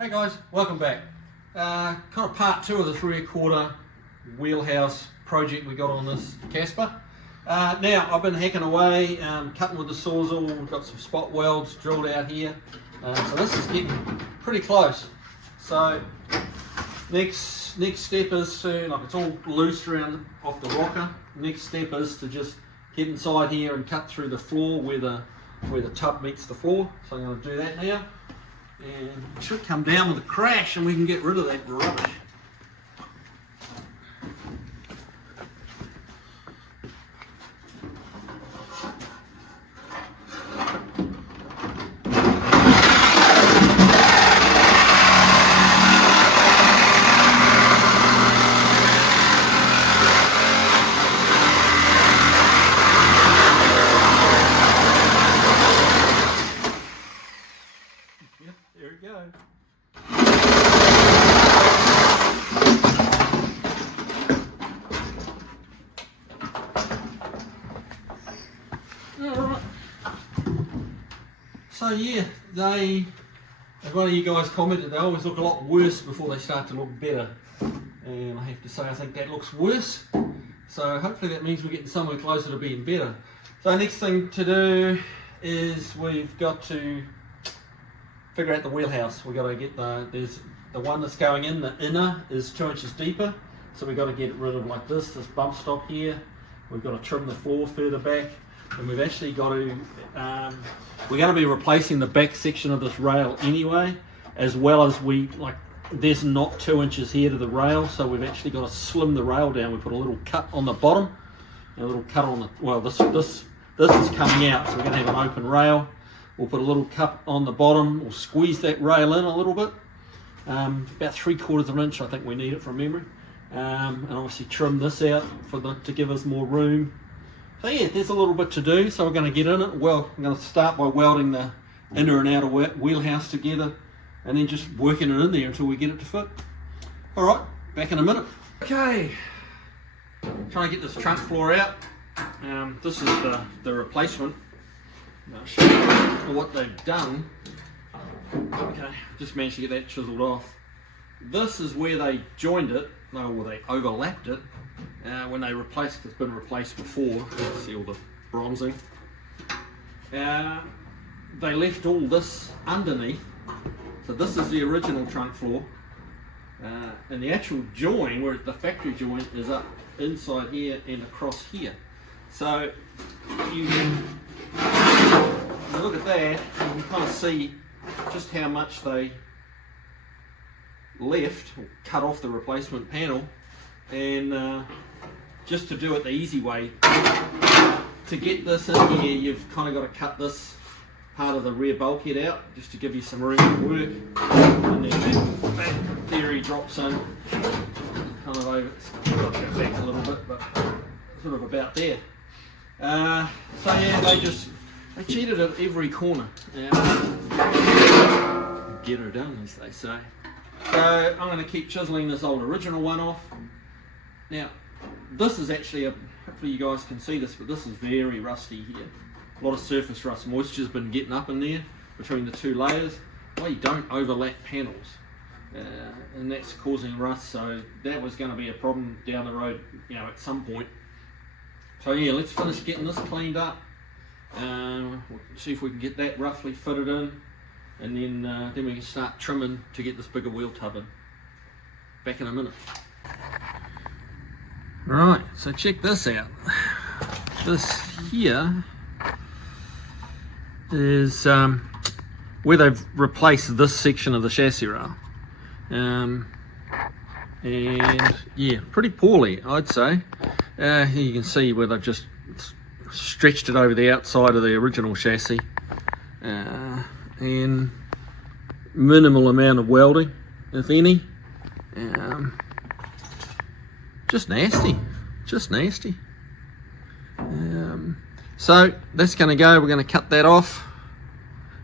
Hey guys, welcome back. Kind of part two of this rear quarter wheelhouse project we got on this Caspa. Now I've been hacking away, cutting with the sawzall. We've got some spot welds drilled out here. So this is getting pretty close. So next step is to, like, it's all loose around off the rocker. Next step is to just get inside here and cut through the floor where the tub meets the floor. So I'm going to do that now. And it should come down with a crash and we can get rid of that rubbish. There we go. Alright. So yeah, as one of you guys commented, they always look a lot worse before they start to look better. And I have to say, I think that looks worse. So hopefully that means we're getting somewhere closer to being better. So next thing to do is we've got to figure out the wheelhouse. We've got to get there's the one that's going in, the inner is 2 inches deeper, so we've got to get rid of like this bump stop here. We've got to trim the floor further back, and we've actually got to we're going to be replacing the back section of this rail anyway, as well as there's not 2 inches here to the rail, so we've actually got to slim the rail down. We put a little cut on the bottom and a little cut on the, well, this is coming out, so we're going to have an open rail. We'll put a little cup on the bottom. We'll squeeze that rail in a little bit. About 3/4 of an inch, I think we need it from memory. And obviously trim this out to give us more room. So yeah, there's a little bit to do. So we're going to get in it. Well, I'm going to start by welding the inner and outer wheelhouse together, and then just working it in there until we get it to fit. All right, back in a minute. Okay, trying to get this trunk floor out. This is the replacement. I'll show you what they've done. Okay, just managed to get that chiseled off. This is where they joined it, or they overlapped it when they replaced it. It's been replaced before. See all the bronzing. They left all this underneath. So this is the original trunk floor. And the actual join, where the factory joint, is up inside here and across here. So you can look at that, you can kind of see just how much they left or cut off the replacement panel. And just to do it the easy way, to get this in here, you've kind of got to cut this part of the rear bulkhead out just to give you some room to work. And then that theory drops in kind of over, it's got to go back a little bit, but sort of about there. So yeah, they cheated at every corner. Get her done, as they say. So I'm going to keep chiseling this old original one off. Now, this is actually hopefully you guys can see this, but this is very rusty here. A lot of surface rust. Moisture's been getting up in there between the two layers. Well, you don't overlap panels, and that's causing rust. So that was going to be a problem down the road, at some point. So yeah, let's finish getting this cleaned up. We'll see if we can get that roughly fitted in, and then we can start trimming to get this bigger wheel tub in. Back in a minute. Right, so check this out. This here is where they've replaced this section of the chassis rail. And yeah, pretty poorly, I'd say. Here you can see where they've just stretched it over the outside of the original chassis, and minimal amount of welding, if any. Just nasty. So that's going to go. We're going to cut that off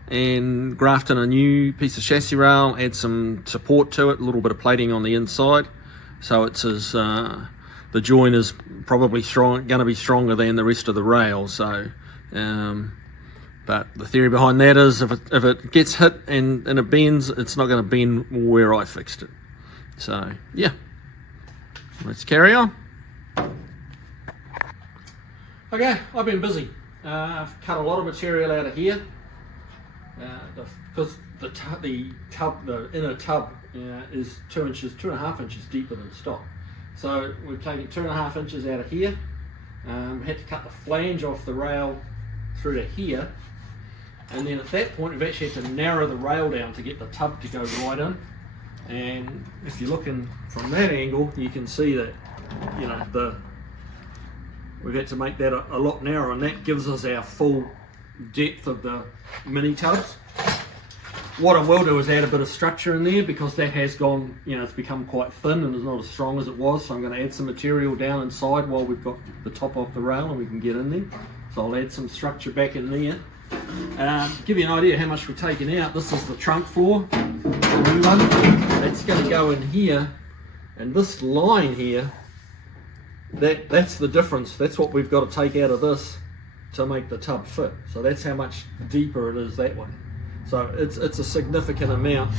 and graft in a new piece of chassis rail, add some support to it, a little bit of plating on the inside, so it's as the joint is probably going to be stronger than the rest of the rail. So But the theory behind that is if it gets hit and it bends, it's not going to bend where I fixed it. So yeah, let's carry on. Okay, I've been busy. I've cut a lot of material out of here because the inner tub is 2.5 inches deeper than stock. So we've taken 2.5 inches out of here. Had to cut the flange off the rail through to here, and then at that point we've actually had to narrow the rail down to get the tub to go right in. And if you're looking from that angle, you can see that we've had to make that a lot narrower, and that gives us our full depth of the mini tubs. What I will do is add a bit of structure in there because that has gone, it's become quite thin and is not as strong as it was. So I'm going to add some material down inside while we've got the top off the rail and we can get in there. So I'll add some structure back in there. Give you an idea how much we're taking out. This is the trunk floor, the new one. That's going to go in here, and this line here, that's the difference. That's what we've got to take out of this to make the tub fit. So that's how much deeper it is that way. So it's a significant amount,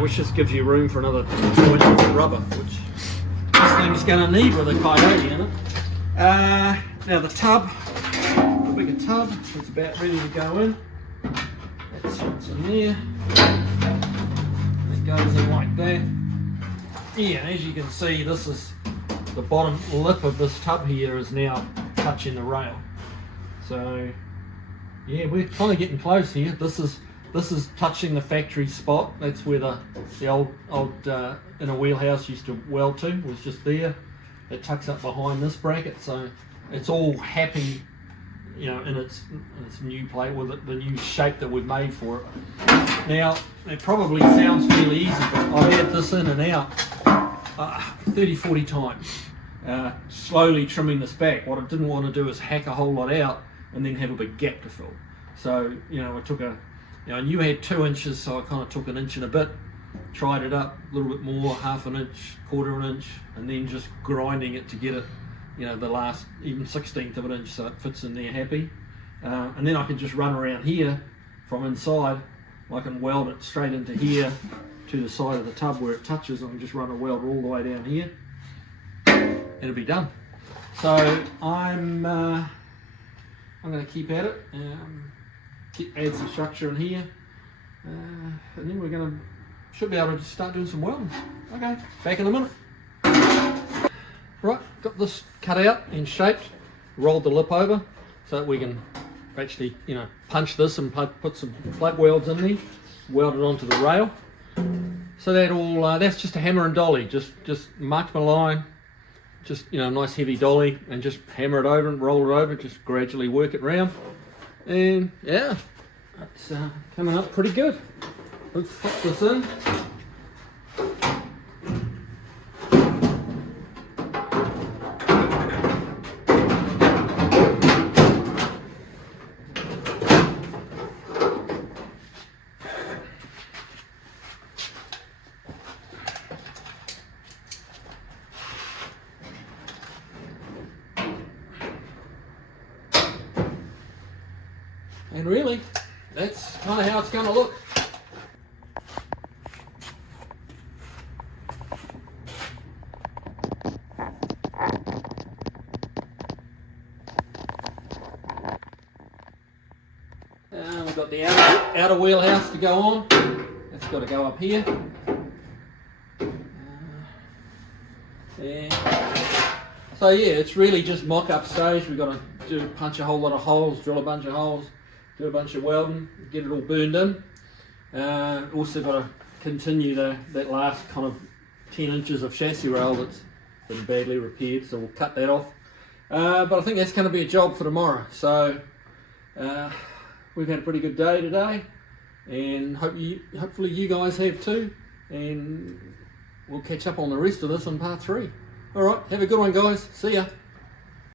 which just gives you room for another 2 inches of rubber, which this thing's going to need with a Coyote in it. Now the tub, the bigger tub, is about ready to go in. That's what's in there. It goes in like that. Yeah, as you can see, this is the bottom lip of this tub here is now touching the rail. So yeah, we're kind of getting close here. This is touching the factory spot. That's where the old inner wheelhouse used to weld to, was just there. It tucks up behind this bracket, so it's all happy, in its new plate with the new shape that we've made for it. Now, it probably sounds fairly easy, but I've had this in and out 30-40 times, slowly trimming this back. What I didn't want to do is hack a whole lot out and then have a big gap to fill. So, I took I knew I had 2 inches, so I kind of took an inch and a bit, tried it up a little bit more, 1/2 inch, 1/4 inch, and then just grinding it to get it, the last even 1/16 of an inch so it fits in there happy. And then I can just run around here from inside. I can weld it straight into here to the side of the tub where it touches. I can just run a weld all the way down here. It'll be done. So I'm going to keep at it, add some structure in here, and then we're should be able to start doing some welding. Okay, back in a minute. Right, got this cut out and shaped, rolled the lip over so that we can actually, punch this and put some plug welds in there, weld it onto the rail. So that's just a hammer and dolly. Just mark my line. Just, nice heavy dolly, and just hammer it over and roll it over, just gradually work it round. And yeah, it's coming up pretty good. Let's pop this in. And really, that's kind of how it's going to look. We've got the outer wheelhouse to go on. That's got to go up here. So yeah, it's really just mock-up stage. We've got to punch a whole lot of holes, drill a bunch of holes, do a bunch of welding, get it all burned in. Also got to continue that last kind of 10 inches of chassis rail that's been badly repaired, so we'll cut that off. But I think that's going to be a job for tomorrow. So we've had a pretty good day today, and hopefully you guys have too. And we'll catch up on the rest of this in part 3. All right, have a good one, guys. See ya.